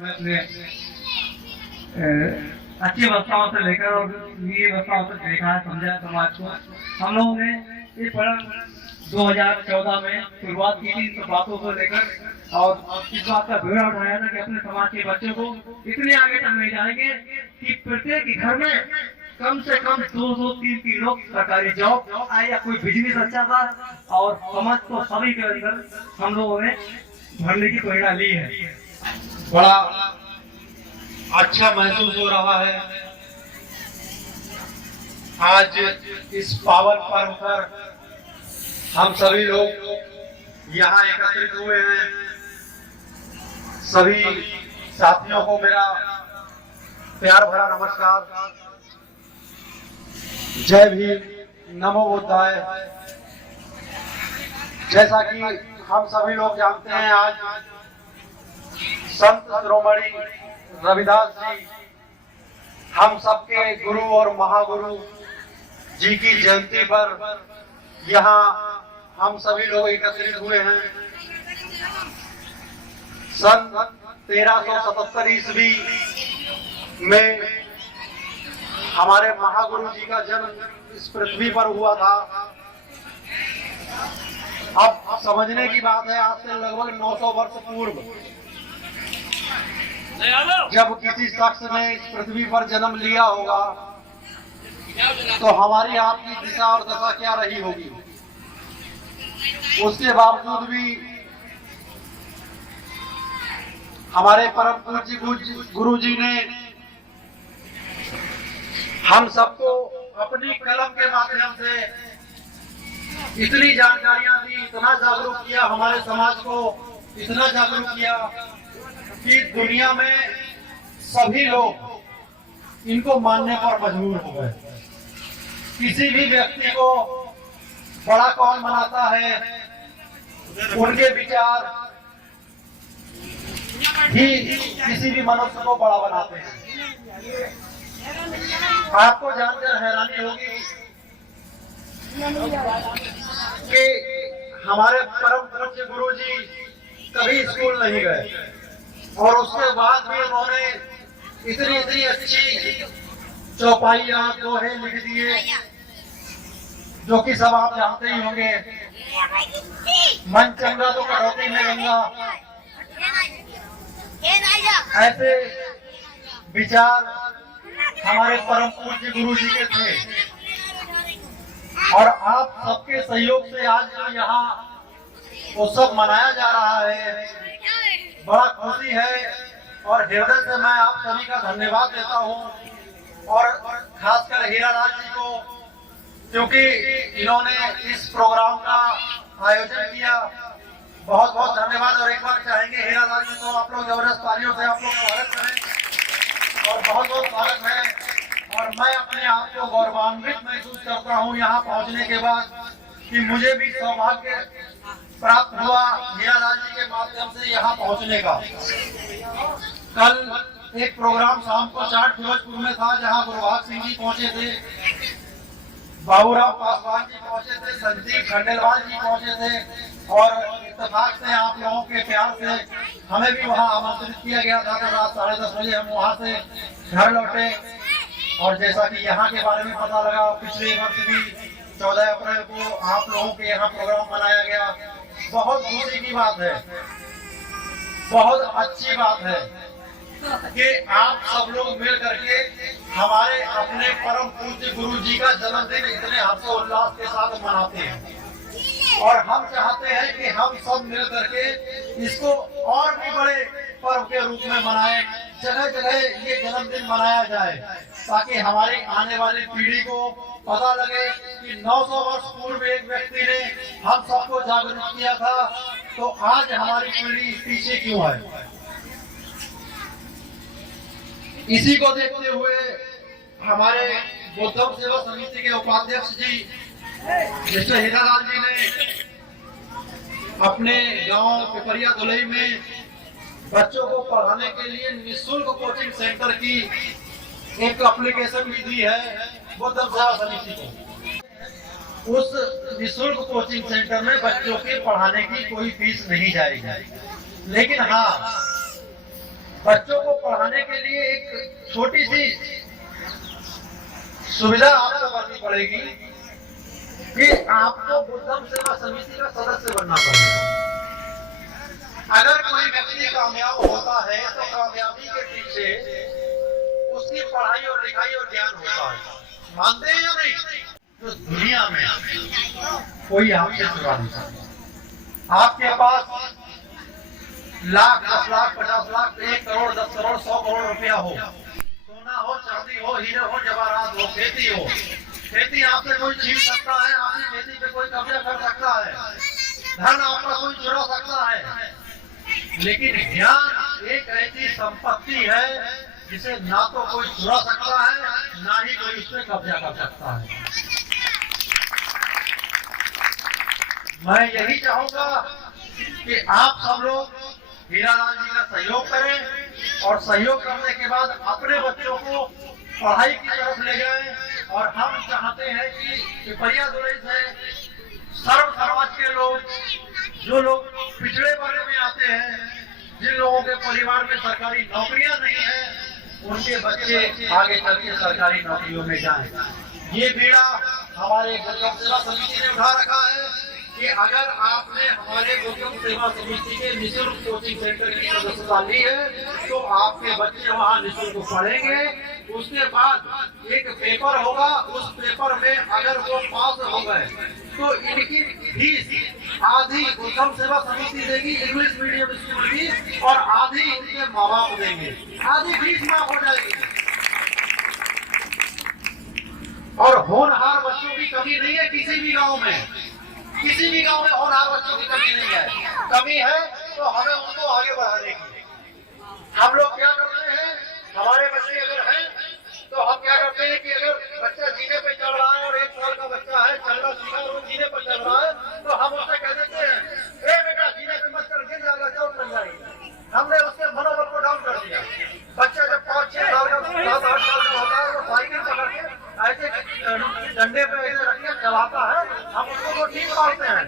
मैं अपने अच्छी अवस्थाओं से लेकर और ये अवस्थाओं तक देखा है, समझा समाज को। हम लोगों ने इस पढ़ा 2014 में शुरुआत की थी इन सब बातों को लेकर और इस बात का ब्यौरा उठाया था कि अपने समाज के बच्चों को इतने आगे तक ले जाएंगे कि प्रत्येक घर में कम से कम 2-3 लोग सरकारी जॉब आए या कोई बिजनेस अच्छा था और समाज को सभी के अंदर हम लोगों ने भरने की प्रेरणा ली है। बड़ा अच्छा महसूस हो रहा है आज इस पावन पर्व पर हम सभी लोग यहाँ एकत्रित हुए हैं। सभी साथियों को मेरा प्यार भरा नमस्कार। जय भीम, नमो बुद्धाय। जैसा कि हम सभी लोग जानते हैं आज संत शिरोमणि रविदास जी हम सबके गुरु और महागुरु जी की जयंती पर यहाँ हम सभी लोग एकत्रित हुए हैं। सन 1377 ईस्वी में हमारे महागुरु जी का जन्म इस पृथ्वी पर हुआ था। अब समझने की बात है, आज से लगभग 900 वर्ष पूर्व जब किसी शख्स ने इस पृथ्वी पर जन्म लिया होगा तो हमारी आपकी दिशा और दशा क्या रही होगी। उसके बावजूद भी हमारे परम पूज्य गुरु जी ने हम सबको अपनी कलम के माध्यम से इतनी जानकारियां दी, इतना जागरूक किया, हमारे समाज को इतना जागरूक किया कि दुनिया में सभी लोग इनको मानने पर मजबूर हो गए। किसी भी व्यक्ति को बड़ा कौन बनाता है, उनके विचार ही किसी भी मनुष्य को बड़ा बनाते हैं। आपको जानकर हैरानी होगी कि हमारे परम पूज्य गुरु जी कभी स्कूल नहीं गए और उसके बाद भी उन्होंने इतनी अच्छी चौपाइयां दोहे लिख दिए जो कि सब आप जानते ही होंगे। मन चंगा तो कटौती में गंगा, ऐसे विचार हमारे परम पूज्य गुरु जी के थे और आप सबके सहयोग से आज जो यहाँ वो सब मनाया जा रहा है, बड़ा खुशी है और हृदय से मैं आप सभी का धन्यवाद देता हूँ और खासकर हीरालाल जी को, क्योंकि इन्होंने इस प्रोग्राम का आयोजन किया। बहुत बहुत धन्यवाद। और एक बार चाहेंगे हीरालाल जी को आप लोग जबरदस्त तालियों से आप लोग स्वागत करें और बहुत बहुत स्वागत है। और मैं अपने आप को गौरवान्वित महसूस करता हूँ यहाँ पहुँचने के बाद कि मुझे भी सौभाग्य प्राप्त हुआ हीरालाल जी के माध्यम से यहाँ पहुँचने का। कल एक प्रोग्राम शाम को चाट फिरोजपुर में था जहाँ गुरुभाग सिंह जी पहुँचे थे, बाबूराव पासवान जी पहुँचे थे, संदीप खंडेलवाल जी पहुँचे थे और इत्तेफाक से आप लोगों के प्यार से हमें भी वहाँ आमंत्रित किया गया था। तो रात 10:30 बजे हम वहाँ से घर लौटे और जैसा कि यहाँ के बारे में पता लगा, पिछले वर्ष भी 14 अप्रैल को आप लोगों के यहाँ प्रोग्राम मनाया गया। बहुत खुशी की बात है, बहुत अच्छी बात है कि आप सब लोग मिल करके हमारे अपने परम पूज्य गुरु जी का जन्मदिन इतने हर्षोल्लास के साथ मनाते हैं और हम चाहते हैं कि हम सब मिल करके इसको और भी बड़े पर्व के रूप में मनाएं। जगह जगह ये जन्मदिन मनाया जाए ताकि हमारी आने वाली पीढ़ी को पता लगे कि 900 वर्ष पूर्व एक व्यक्ति ने हम सबको जागरूक किया था, तो आज हमारी पीढ़ी पीछे क्यों है। इसी को देखते हुए हमारे गौतम सेवा समिति के उपाध्यक्ष जी मिस्टर हीरालाल जी ने अपने गांव पिपरिया दुलई में बच्चों को पढ़ाने के लिए निःशुल्क कोचिंग सेंटर की एक एप्लीकेशन भी दी है गौतम सेवा समिति को। उस निःशुल्क कोचिंग सेंटर में बच्चों के पढ़ाने की कोई फीस नहीं जाएगी, लेकिन हाँ बच्चों को पढ़ाने के लिए एक छोटी सी सुविधा आपको करनी पड़ेगी कि आपको बुद्धम सेवा समिति का सदस्य बनना पड़ेगा। अगर कोई व्यक्ति कामयाब होता है तो कामयाबी के पीछे उसकी पढ़ाई और लिखाई और ज्ञान होता है, मानते हैं या नहीं? तो दुनिया में कोई आपसे चुरा नहीं सकता। आपके पास लाख, 10 लाख, 50 लाख, 1 करोड़, 10 करोड़, 100 करोड़ रुपया हो, सोना हो, चांदी हो, हीरे हो, जवाहरात हो, खेती हो, खेती आपसे कोई छीन सकता है, आपकी खेती पे कोई कब्जा कर सकता है, धन आपका कोई चुरा सकता है, लेकिन ज्ञान एक ऐसी संपत्ति है जिसे ना तो कोई चुरा सकता है, ना ही कोई उस पर कब्जा कर सकता है। मैं यही चाहूंगा कि आप सब लोग हीरालाल जी का सहयोग करें और सहयोग करने के बाद अपने बच्चों को पढ़ाई की तरफ ले जाएं। और हम चाहते हैं कि पिपरिया दुलई से सर्व समाज के लोग, जो लोग पिछड़े वर्ग में आते हैं, जिन लोगों के परिवार में सरकारी नौकरियां नहीं है, उनके बच्चे आगे चल के सरकारी नौकरियों में जाएं। ये बीड़ा हमारे गुरुकुल सेवा समिति ने उठा रखा है कि अगर आपने हमारे गुरुकुल सेवा समिति के निःशुल्क कोचिंग सेंटर की सदस्यता ली है तो आपके बच्चे वहाँ निःशुल्क पढ़ेंगे। उसके बाद एक पेपर होगा, उस पेपर में अगर वो पास हो गए तो इनकी फीस आधी गुरुकुल सेवा समिति देगी, इंग्लिश मीडियम स्कूल की, और आधी इनके माँ बाप देंगे, आधी फीस माफ हो जाएगी। और होनहार बच्चों की कमी नहीं है किसी भी गांव में, किसी भी गांव में होनहार बच्चों की कमी नहीं है। कमी है तो हमें उनको आगे बढ़ाने की। हम लोग क्या करते हैं, हमारे बच्चे अगर हैं तो हम क्या करते हैं कि अगर बच्चा जीने पे चढ़ रहा है और 1 साल का बच्चा है, चलना सीखा और वो जीने पर चढ़ रहा है, तो हम उससे कह देते हैं, ए बेटा जीने पे मत चढ़, गिर जाएगा, चोट लग जाएगी। हमने उसके मनोबल को डाउन कर दिया। बच्चा जब 5-6 साल का, 7-8 साल का होता है, वो साइकिल पकड़ के ऐसे डंडे पे ऐसे रख के चलाता है, हम उसको वो ठीक मारते हैं,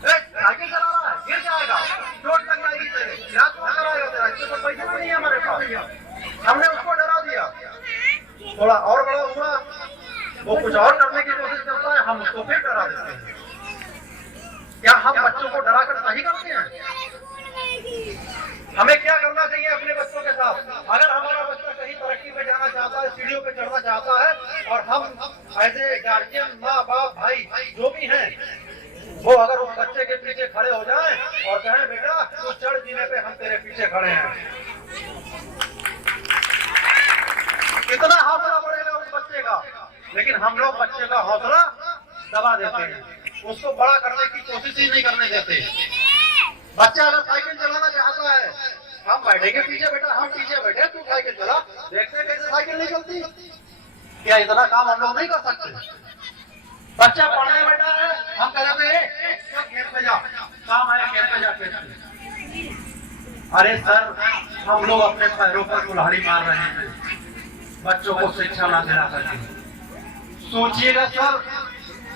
साइकिल चला रहा है, गिर जाएगा, चोट लग जाएगी तेरे, इलाज कौन कराएगा तेरा, इससे तो पैसे नहीं है हमारे पास। हमने उसको डरा दिया। थोड़ा और बड़ा हुआ, वो कुछ और करने की कोशिश करता है, हम उसको फिर डरा देते हैं। क्या हम बच्चों को डरा कर सही करते हैं? हमें क्या करना चाहिए अपने बच्चों के साथ? अगर हमारा बच्चा कहीं तरक्की पे जाना चाहता है, सीढ़ियों पे चढ़ना चाहता है, और हम ऐसे गार्जियन, माँ बाप, भाई जो भी हैं, वो अगर उस बच्चे के पीछे खड़े हो जाएं और कहें बेटा तू चढ़ जीने पे, हम तेरे पीछे खड़े हैं, कितना हौसला बढ़ेगा उस बच्चे का। लेकिन हम लोग बच्चे का हौसला दबा देते हैं, उसको बड़ा करने की कोशिश ही नहीं करने देते। बच्चा अगर साइकिल चलाना चाहता है, हम बैठेंगे पीछे, बेटा हम पीछे बैठे, तू साइकिल चला, देखते कैसे साइकिल नहीं चलती। क्या इतना काम हम लोग नहीं कर सकते? बच्चा पढ़ने बैठा है, हम कहते हैं खेत पे जा, काम आया खेत पे जाके। अरे सर, हम लोग अपने पैरों पर कुल्हाड़ी मार रहे हैं बच्चों को शिक्षा ना दिला सके। सोचिएगा सर,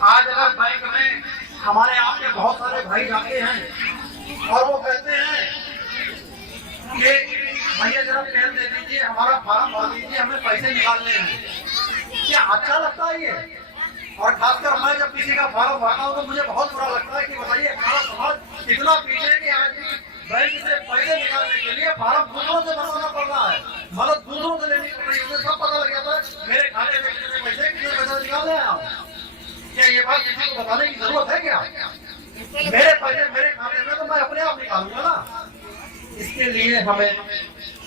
आज अगर बैंक में हमारे आपके बहुत सारे भाई जाते हैं और वो कहते हैं कि भैया जरा पेन दे दीजिए, हमारा फॉर्म भर दीजिए, हमें पैसे निकालने हैं, क्या अच्छा लगता है ये? और खासकर मैं जब किसी का फॉर्म भरता हूँ तो मुझे बहुत बुरा लगता है कि बताइए हमारा समाज इतना पीछे है कि आज बैंक से पैसे निकालने के लिए फॉर्म दूसरों से भरवाना पड़ रहा है, मदद दूसरों से लेनी पड़ रही है। मुझे सब पता लग जाता है मेरे खाते में कितने पैसे निकाल रहे हैं आप। क्या ये बात किसी को बताने की जरूरत है क्या? मेरे पैसे मेरे खाते में तो मैं अपने आप निकालूंगा ना। इसके लिए हमें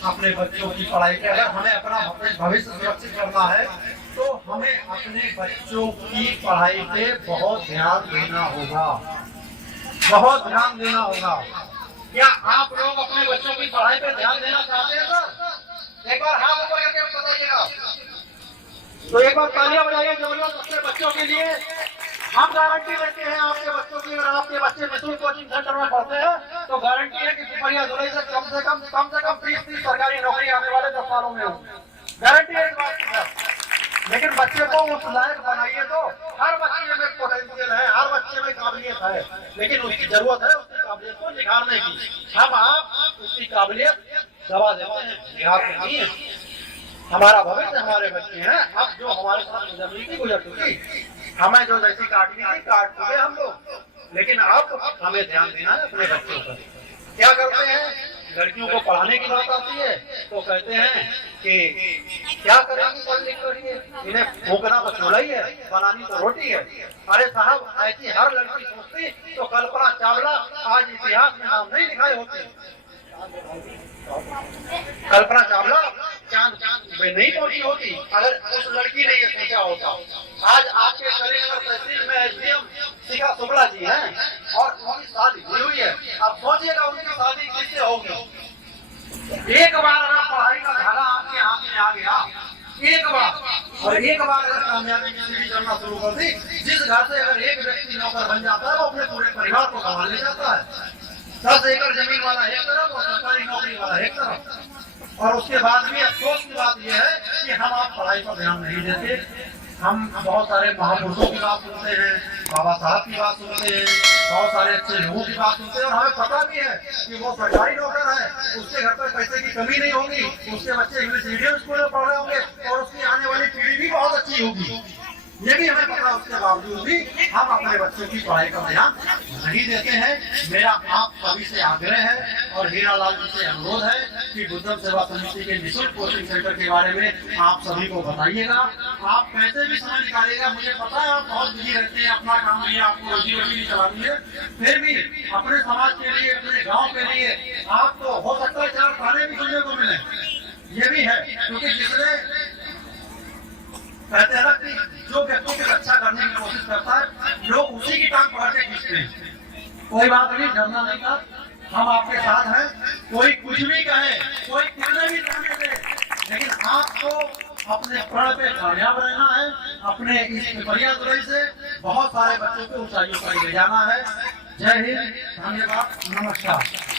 अपने बच्चों की पढ़ाई पे, अगर हमें अपना भविष्य सुरक्षित करना है तो हमें अपने बच्चों की पढ़ाई पे बहुत ध्यान देना होगा, बहुत ध्यान देना होगा। क्या आप लोग अपने बच्चों की पढ़ाई पे ध्यान देना चाहते हैं सर? एक बार हाथ ऊपर करके बताइएगा। तो एक बार तालियां बजाइए जबरदस्त अपने बच्चों के लिए। हम गारंटी लेते हैं आपके बच्चों की, अगर आपके बच्चे निःशुल्क कोचिंग सेंटर में पढ़ते हैं तो गारंटी है कि पिपरिया दुलई से कम से कम 30 सरकारी नौकरी आने वाले 10 सालों में होगी, गारंटी है इस बात की। लेकिन बच्चे को उस लायक बनाइए। तो हर बच्चे में पोटेंशियल है, हर बच्चे में काबिलियत है, लेकिन उसकी जरूरत है उसकी काबिलियत को निखारने की। हम आप उसकी काबिलियत दबा देते हैं, बिहार के नहीं है। हमारा भविष्य हमारे बच्चे हैं। अब जो हमारे साथ गुजरनी थी गुजर चुकी, हमें जो जैसी काटनी थी काट चुके हम लोग, लेकिन अब हमें ध्यान देना है अपने बच्चों पर। क्या करते हैं, लड़कियों को पढ़ाने की बात आती है तो कहते हैं कि क्या करेंगे पढ़ लिख करके, इन्हें फूकना तो चूल्हा ही है, बनानी तो रोटी है। अरे साहब, ऐसी हर लड़की सोचती तो कल्पना चावला आज इतिहास में नाम नहीं लिखाए होते। कल्पना चावला चांद पे नहीं पहुंची होती अगर उस लड़की ने ये सोचा होता। आज आपके करीब तहसील में एसडीएम शिखा शुक्ला जी हैं और उनकी शादी हुई है। अब सोचिएगा उनकी शादी किससे होगी। एक बार अगर पढ़ाई का धारा आपके हाथ में आ गया, एक बार और एक बार अगर कामयाबी की सीढ़ी चढ़ना शुरू कर दी, जिस घर से अगर एक व्यक्ति नौकर बन जाता है वो अपने पूरे परिवार को संभाल ले जाता है। 10 एकड़ जमीन वाला एक तरफ और सरकारी नौकरी वाला एक तरफ। और उसके बाद भी अफसोस की बात यह है कि हम आप पढ़ाई पर ध्यान नहीं देते। हम बहुत सारे महापुरुषों की बात सुनते हैं, बाबा साहब की बात सुनते हैं, बहुत सारे अच्छे लोगों की बात सुनते हैं और हमें पता भी है कि वो सरकारी नौकर है, उसके घर पर पैसे की कमी नहीं होगी, उसके बच्चे इंग्लिश मीडियम स्कूल में पढ़ रहे होंगे और उसकी आने वाली पीढ़ी भी बहुत अच्छी होगी। ये भी हमें पता, उसके बावजूद भी हम अपने बच्चों की पढ़ाई पर ध्यान नहीं देते हैं। मेरा आप सभी से आग्रह है और हीरालाल जी से अनुरोध है कि बुद्धम सेवा समिति के निःशुल्क कोचिंग सेंटर के बारे में आप सभी को बताइएगा। आप कैसे भी समय निकालिएगा, मुझे पता है आप बहुत बिजी रहते हैं, अपना काम नहीं है, आपको रोजी रोटी नहीं चलानी है, फिर भी अपने समाज के लिए, अपने गाँव के लिए आपको हो सकता है 4 ताने भी सुनने को मिले। ये भी है क्योंकि जिसने कहते हैं ना कि जो व्यक्ति की रक्षा करने की कोशिश करता है लोग उसी की टांग पकड़ के खींचते हैं। कोई बात नहीं, डरना नहीं था, हम आपके साथ हैं। कोई कुछ भी कहे, कोई कितने भी कहने दे, लेकिन आपको अपने प्रण पे कामयाब रहना है। अपने इस पिपरिया दुरई से बहुत सारे बच्चों को ऊंचाइयों पर ले जाना है। जय हिंद, धन्यवाद, नमस्कार।